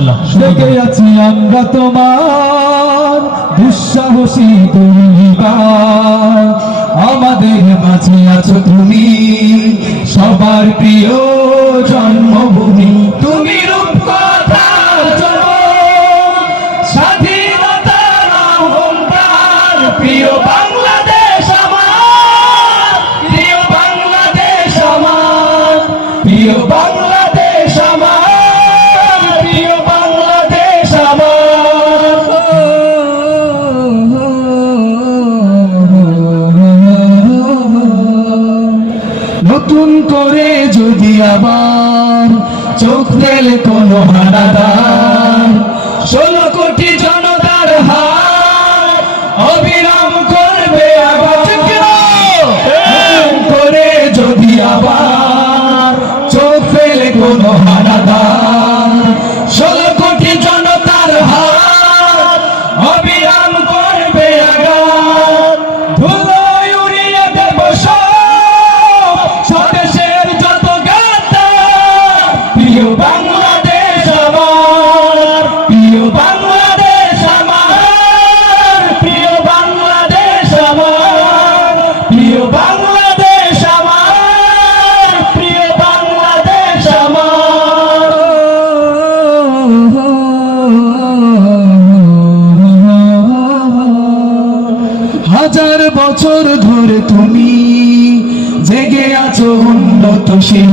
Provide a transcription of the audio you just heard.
মাশাআল্লাহ। দেখে আছি আমরা তোমার দুঃসাহসী দুর্নিবার, আমাদের মাঝে আছো তুমি সবার প্রিয় জন্মভূমি। তুমি রূপকথার জনক, স্বাধীনতার অহংকার, প্রিয় বাংলাদেশ আমার, প্রিয় বাংলাদেশ আমার, প্রিয় বাংলাদেশ আমার, প্রিয় বাংলাদেশ আমার। নতুন করে যদি আবার চোখ ফেলে কোনো হানাদার, 16 কোটি জনতার হাত অবিরাম করবে আবার। নতুন করে যদি আবার চোখ ফেলে কোনো হানাদার, 16 কোটি জনতার হাত অবিরাম করবে আঘাত। ধুলোয় উড়িয়ে দেব সব স্বদেশের যত গাদ্দার, প্রিয় বাংলাদেশ আমার, প্রিয় বাংলাদেশ আমার, প্রিয় বাংলাদেশ আমার, প্রিয় বাংলাদেশ আমার, প্রিয় বাংলাদেশ আমার। হাজার বছর ধরে তুমি জেগে আছো উন্নতশীল